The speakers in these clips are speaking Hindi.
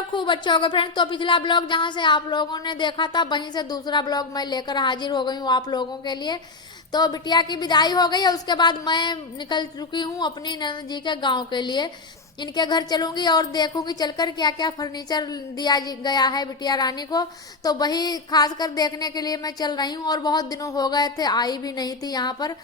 लोग खूब अच्छे हो गए फ्रेंड्स। तो पिछला ब्लॉग जहाँ से आप लोगों ने देखा था वहीं से दूसरा ब्लॉग मैं लेकर हाजिर हो गई हूँ आप लोगों के लिए। तो बिटिया की विदाई हो गई है, उसके बाद मैं निकल चुकी हूँ अपनी ननद जी के गाँव के लिए। इनके घर चलूंगी और देखूंगी चलकर क्या क्या फर्नीचर दिया गया है बिटिया रानी को, तो वही खास कर देखने के लिए मैं चल रही हूँ। और बहुत दिनों हो गए थे, आई भी नहीं थी यहाँ पर,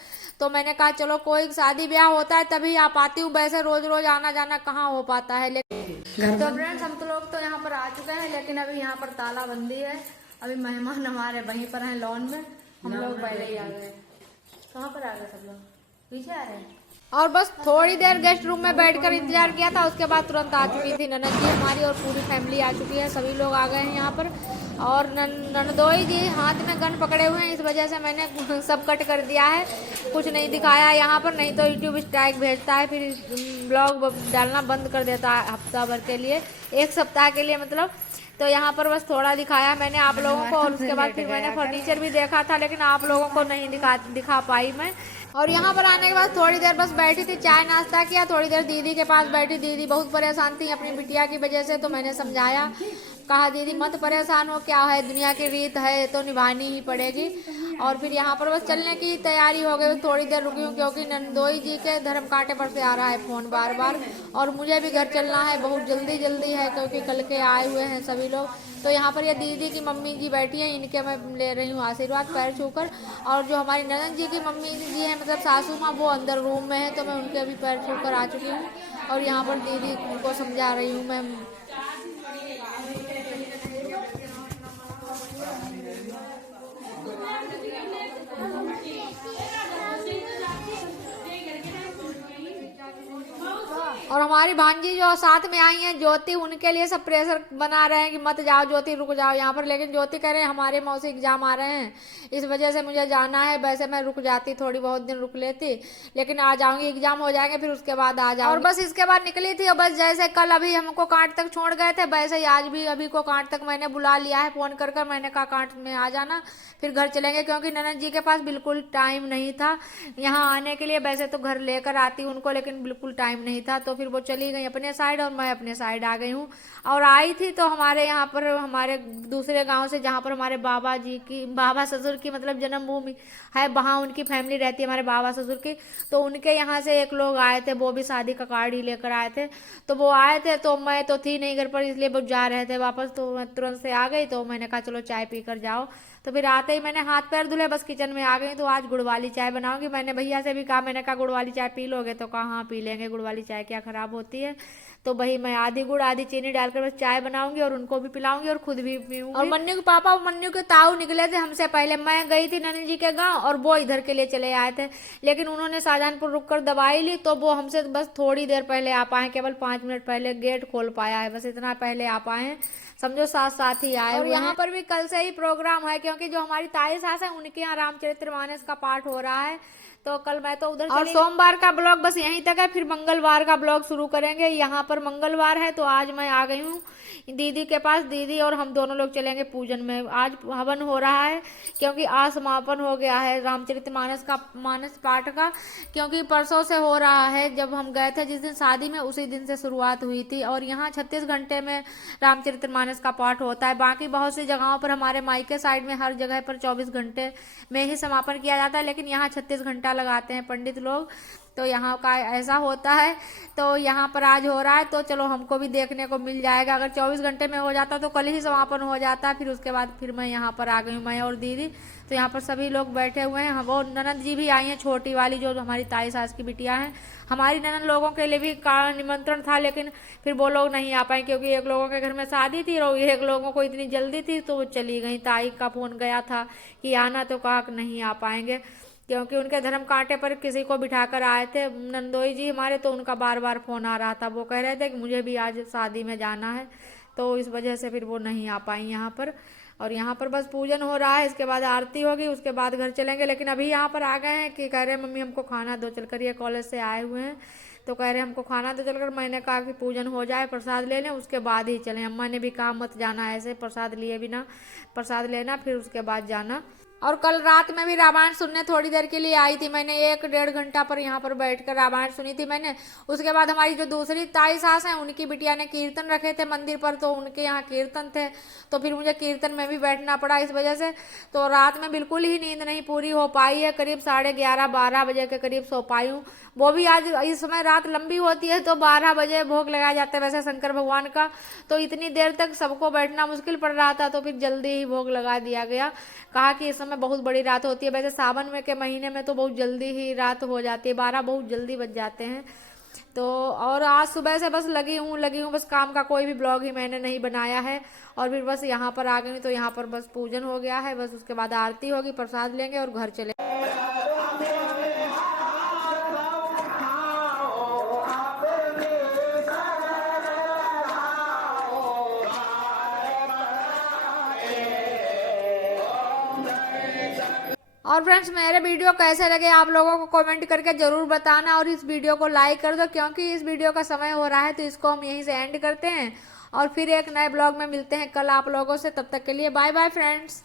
तो मैंने कहा चलो कोई शादी ब्याह होता है तभी आ पाती हूँ, वैसे रोज रोज आना जाना कहाँ हो पाता है। लेकिन तो फ्रेंड्स हम तो लोग तो यहाँ पर आ चुके हैं, लेकिन अभी यहाँ पर तालाबंदी है। अभी मेहमान हमारे वहीं पर हैं लॉन में, हम लोग पहले ही आ गए। कहाँ पर आ गए सब लोग? पीछे आ रहे हैं। और बस थोड़ी देर गेस्ट रूम में बैठकर इंतजार किया था, उसके बाद तुरंत आ चुकी थी ननद जी हमारी और पूरी फैमिली आ चुकी है, सभी लोग आ गए हैं यहाँ पर। और ननदोई जी हाथ में गन पकड़े हुए हैं, इस वजह से मैंने सब कट कर दिया है, कुछ नहीं दिखाया यहाँ पर, नहीं तो यूट्यूब स्ट्राइक भेजता है, फिर ब्लॉग डालना बंद कर देता है हफ्ता भर के लिए, एक सप्ताह के लिए मतलब। तो यहाँ पर बस थोड़ा दिखाया मैंने आप लोगों को, और उसके बाद फिर मैंने फर्नीचर भी देखा था, लेकिन आप लोगों को नहीं दिखा पाई मैं। और यहाँ पर आने के बाद थोड़ी देर बस बैठी थी, चाय नाश्ता किया, थोड़ी देर दीदी के पास बैठी। दीदी बहुत परेशान थी अपनी बिटिया की वजह से, तो मैंने समझाया, कहा दीदी मत परेशान हो, क्या है दुनिया की रीत है तो निभानी ही पड़ेगी। और फिर यहाँ पर बस चलने की तैयारी हो गई, थोड़ी देर रुकी हूँ क्योंकि नंदोई जी के धर्म कांटे पर से आ रहा है फोन बार बार, और मुझे भी घर चलना है, बहुत जल्दी जल्दी है क्योंकि कल के आए हुए हैं सभी लोग। तो यहाँ पर ये दीदी की मम्मी जी बैठी हैं, इनके मैं ले रही हूँ आशीर्वाद पैर छूकर। और जो हमारी ननद जी की मम्मी जी है मतलब सासू माँ, वो अंदर रूम में है, तो मैं उनके भी पैर छूकर आ चुकी हूँ। और यहाँ पर दीदी को समझा रही हूँ मैं। और हमारी भांजी जो साथ में आई हैं ज्योति, उनके लिए सब प्रेशर बना रहे हैं कि मत जाओ ज्योति, रुक जाओ यहाँ पर, लेकिन ज्योति कह रहे हैं हमारे मौसी एग्जाम आ रहे हैं, इस वजह से मुझे जाना है। वैसे मैं रुक जाती, थोड़ी बहुत दिन रुक लेती, लेकिन आ जाऊंगी, एग्जाम हो जाएंगे फिर उसके बाद आ जाऊंगी। और बस इसके बाद निकली थी, और बस जैसे कल अभी हमको कांट तक छोड़ गए थे, वैसे ही आज भी अभी को कांट तक मैंने बुला लिया है फोन कर कर, मैंने कहा कांट में आ जाना, फिर घर चलेंगे, क्योंकि ननद जी के पास बिल्कुल टाइम नहीं था यहाँ आने के लिए। वैसे तो घर लेकर आती उनको, लेकिन बिल्कुल टाइम नहीं था, तो फिर वो चली गई अपने साइड और मैं अपने साइड आ गई हूँ। और आई थी तो हमारे यहाँ पर, हमारे दूसरे गांव से जहाँ पर हमारे बाबा जी की, बाबा ससुर की मतलब जन्मभूमि है, वहाँ उनकी फैमिली रहती है हमारे बाबा ससुर की, तो उनके यहाँ से एक लोग आए थे, वो भी शादी का कार्ड ही लेकर आए थे। तो वो आए थे, तो मैं तो थी नहीं घर पर, इसलिए वो जा रहे थे वापस, तो मैं तुरंत से आ गई। तो मैंने कहा चलो चाय पी कर जाओ, तो फिर आते ही मैंने हाथ पैर धुले, बस किचन में आ गई। तो आज गुड़ वाली चाय बनाऊंगी, मैंने भैया से भी कहा, मैंने कहा गुड़ वाली चाय पी लोगे, तो कहा हाँ पी लेंगे, गुड़ वाली चाय क्या खराब होती है। तो वही मैं आधी गुड़ आधी चीनी डालकर बस चाय बनाऊंगी और उनको भी पिलाऊंगी और खुद भी पीऊंगी। और मन्नू के पापा और मन्नू के ताऊ निकले थे हमसे पहले, मैं गई थी ननी जी के गाँव और वो इधर के लिए चले आए थे, लेकिन उन्होंने शाहजहानपुर रुक कर दवाई ली, तो वो हमसे बस थोड़ी देर पहले आ पाए, केवल 5 मिनट पहले गेट खोल पाया है, बस इतना पहले आ पाए हैं, समझो साथ साथ ही आए। और यहाँ पर भी कल से ही प्रोग्राम है, क्योंकि जो हमारी ताई सास है उनके यहाँ रामचरितमानस का पाठ हो रहा है, तो कल मैं तो उधर। और सोमवार का ब्लॉग बस यहीं तक है, फिर मंगलवार का ब्लॉग शुरू करेंगे। यहाँ पर मंगलवार है तो आज मैं आ गई हूँ दीदी के पास, दीदी और हम दोनों लोग चलेंगे पूजन में। आज हवन हो रहा है, क्योंकि आज समापन हो गया है रामचरितमानस का, मानस पाठ का, क्योंकि परसों से हो रहा है, जब हम गए थे जिस दिन शादी में उसी दिन से शुरुआत हुई थी। और यहाँ 36 घंटे में रामचरितमानस का पाठ होता है, बाकी बहुत सी जगहों पर हमारे मायके साइड में हर जगह पर 24 घंटे में ही समापन किया जाता है, लेकिन यहाँ 36 घंटा लगाते हैं पंडित लोग, तो यहाँ का ऐसा होता है। तो यहाँ पर आज हो रहा है, तो चलो हमको भी देखने को मिल जाएगा। अगर 24 घंटे में हो जाता तो कल ही समापन हो जाता, फिर उसके बाद फिर मैं यहाँ पर आ गई हूँ, मैं और दीदी। तो यहाँ पर सभी लोग बैठे हुए हैं, वो ननद जी भी आई हैं, छोटी वाली जो हमारी ताई सास की बिटिया हैं। हमारी ननद लोगों के लिए भी निमंत्रण था, लेकिन फिर वो लोग नहीं आ पाए, क्योंकि एक लोगों के घर में शादी थी और एक लोगों को इतनी जल्दी थी, तो वो चली गई। ताई का फोन गया था कि आना, तो कहा नहीं आ पाएंगे, क्योंकि उनके धर्म कांटे पर किसी को बिठाकर आए थे नंदोई जी हमारे, तो उनका बार बार फोन आ रहा था, वो कह रहे थे कि मुझे भी आज शादी में जाना है, तो इस वजह से फिर वो नहीं आ पाई यहाँ पर। और यहाँ पर बस पूजन हो रहा है, इसके बाद आरती होगी, उसके बाद घर चलेंगे। लेकिन अभी यहाँ पर आ गए हैं कि कह रहे हैं मम्मी हमको खाना दो चलकर, ये कॉलेज से आए हुए हैं, तो कह रहे हैं हमको खाना दो चलकर। मैंने कहा कि पूजन हो जाए, प्रसाद ले लें, उसके बाद ही चलें। अम्मा ने भी कहा मत जाना ऐसे प्रसाद लिए बिना, प्रसाद लेना फिर उसके बाद जाना। और कल रात में भी रामायण सुनने थोड़ी देर के लिए आई थी, मैंने 1-1.5 घंटा पर यहाँ पर बैठकर रामायण सुनी थी मैंने। उसके बाद हमारी जो दूसरी ताई सास हैं, उनकी बिटिया ने कीर्तन रखे थे मंदिर पर, तो उनके यहाँ कीर्तन थे, तो फिर मुझे कीर्तन में भी बैठना पड़ा इस वजह से। तो रात में बिल्कुल ही नींद नहीं पूरी हो पाई है, करीब 11:30-12 बजे के करीब सो पाई हूँ। वो भी आज इस समय रात लंबी होती है तो 12 बजे भोग लगाया जाता है वैसे शंकर भगवान का, तो इतनी देर तक सबको बैठना मुश्किल पड़ रहा था, तो फिर जल्दी ही भोग लगा दिया गया। कहा कि इस समय बहुत बड़ी रात होती है, वैसे सावन में के महीने में तो बहुत जल्दी ही रात हो जाती है, 12 बहुत जल्दी बज जाते हैं। तो और आज सुबह से बस लगी हूँ बस काम का कोई भी ब्लॉग ही मैंने नहीं बनाया है। और फिर बस यहाँ पर आ गई, तो यहाँ पर बस पूजन हो गया है, बस उसके बाद आरती होगी, प्रसाद लेंगे और घर चले। और फ्रेंड्स, मेरे वीडियो कैसे लगे आप लोगों को कमेंट करके जरूर बताना, और इस वीडियो को लाइक कर दो, क्योंकि इस वीडियो का समय हो रहा है, तो इसको हम यहीं से एंड करते हैं और फिर एक नए ब्लॉग में मिलते हैं कल आप लोगों से। तब तक के लिए बाय बाय फ्रेंड्स।